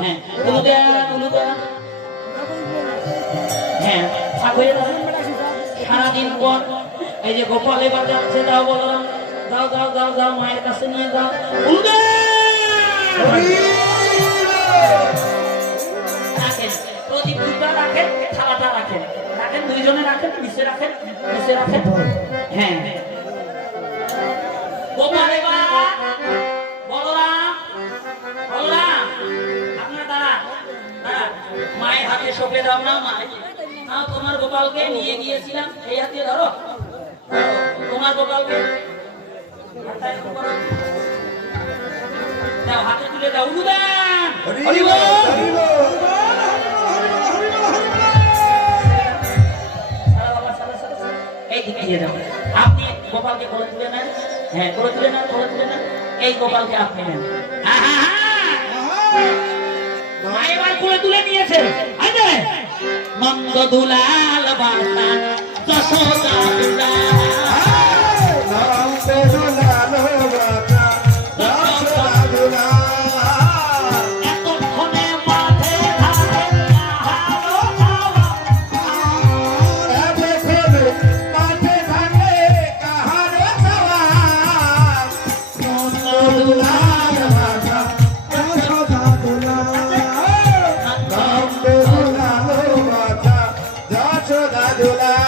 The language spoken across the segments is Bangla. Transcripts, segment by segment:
হ্যাঁ হ্যাঁ সারাদিন পর এই যে গোপাল এবার যাচ্ছে, দাও বলরাম, দাও দাও দাও দাও, মায়ের কাছে নিয়ে দাও। রাখেন প্রদীপ দুটা, রাখেন থালাটা, রাখেন রাখেন দুইজনে রাখেন, নিচে রাখেন নিচে রাখেন। হ্যাঁ গোপাল এবার বলরাম বলরাম আপনার দাঁড়া দাঁড়া, মায়ের হাতে সঁপে দাও না। মায়ের তোমার গোপালকে নিয়ে গিয়েছিলাম, এই হাতে ধরো তোমার গোপালকে, দাও হাতে তুলে দাও। এই দিকে দিয়ে দাও, আপনি গোপালকে কোলে তুলে নেন। হ্যাঁ কোলে তুলে নেন, কোলে তুলে নেন, এই গোপালকে আপনি নেন। মা এবার কোলে তুলে নিয়েছে। নন্দ দুলাল বাতা যশোদা দুলাল, নন্দ দুলাল বাতা যশোদা দুলাল, এতক্ষণে মাঠে ঘাটে কাহারো খাওয়া, এতক্ষণে মাঠে ঘাটে কাহারো খাওয়া, নন্দ দুলাল বাতা যশোদা দুলাল, নন্দ দুলাল বাতা যশোদা দুলাল।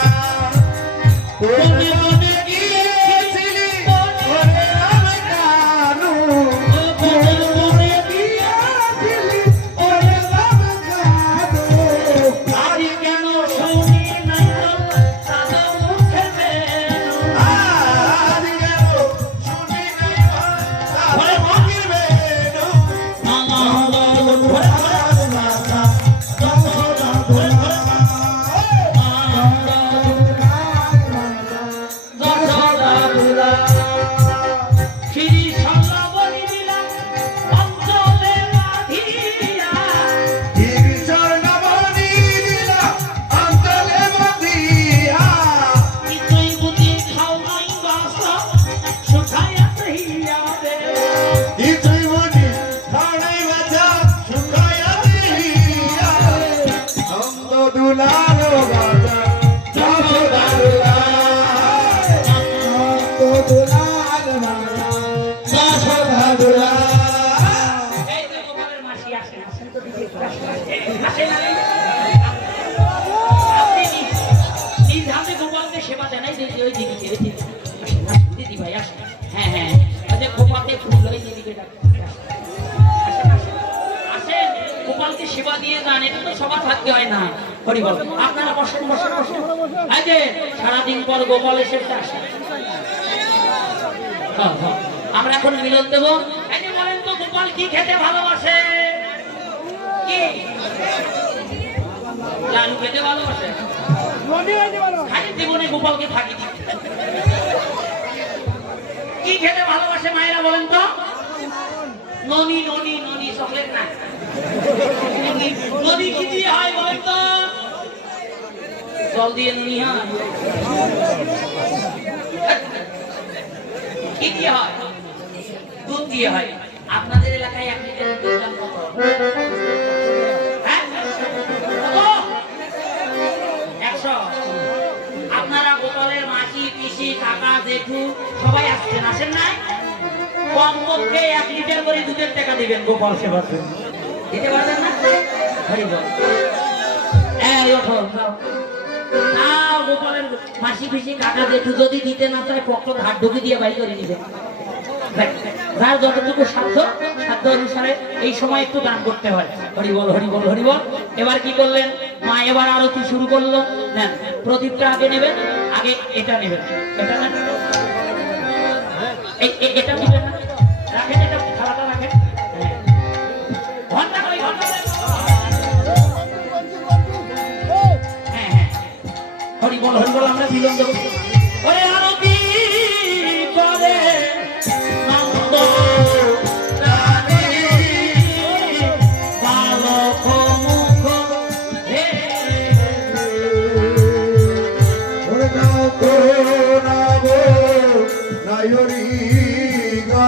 সেবা দিয়ে যান, এটা তো সবার ভাগ্য হয় না। হরিবল, আপনারা বসেন বসেন বসেন। এই যে সারাদিন পর গোপাল এসেছে, আসেন আমরা এখন মিলন দেবো। এই যে বলেন তো গোপাল কি খেতে ভালোবাসে? কি লালু খেতে ভালোবাসে? খালি জীবনে গোপালকে ফাঁকি দিতে। কি খেতে ভালোবাসে মায়েরা বলেন তো? ননি ননি ননি, চকলেট না। ননি কি দিয়ে হয় বলেন তো? জল দিয়ে ননি হয়। কি দিয়ে হয়? দুধ দিয়ে হয়। আপনাদের এলাকায় 1 লিটার দুধের দাম কত? হ্যাঁ 100। আপনারা গোপালের মাসি পিসি কাকা জেঠু সবাই আসছেন, আসেন নাই? কমপক্ষে 1 লিটার করে দুধের টাকা দিবেন গোপাল সেবার জন্য। দিতে পারবেন না? গোপালের মাসি পিসি কাকা জেঠু যদি দিতে না চায় পকেট হাত ঢুকে দিয়ে বাই করে নিবে। যার যতটুকু সাধ্য অনুসারে এই সময় একটু দান করতে হয়। হরিবল হরিবল হরিবল। এবার কি করলেন মা? এবার আরতি শুরু করলো। নেন প্রদীপটা আগে নেবেন, আগে এটা নেবেন, এটা নেন, এটা নেবেন না, রাখেন, এটা খাওয়াটা রাখেন। ঘন্টা করে ঘন্টা, হ্যাঁ হ্যাঁ হরিবল হরিবল। আমরা বিলম্ব দেবো। ওরে আরতি করে নন্দ রানী বালক মুখ হে ওরে নন্দ নাবো নায়রি গো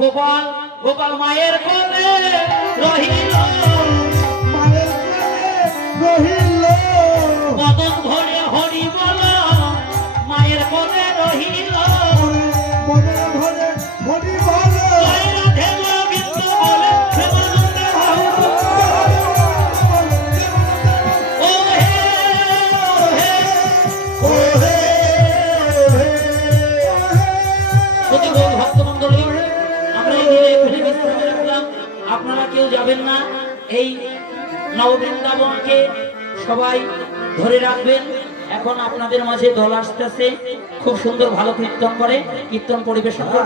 গোপাল গোপাল মায়ের কোলে রহিল, মায়ের কোলে রহিল, বদন ভরে হরি বল মায়ের কোলে রহিল, মনে ভরে হরি বল, রাধে গোবিন্দ বলে প্রেমানন্দে ও হে ও হে প্রতি ভক্তমণ্ডলী আমরা এই নীলে ঘুরে বিশ্রাম রাখলাম। আপনারা কেউ যাবেন না, এই নববৃন্দাবনকে সবাই ধরে রাখবেন। এখন আপনাদের মাঝে দল আসতেছে, খুব সুন্দর ভালো কীর্তন করে, কীর্তন পরিবেশন করবে।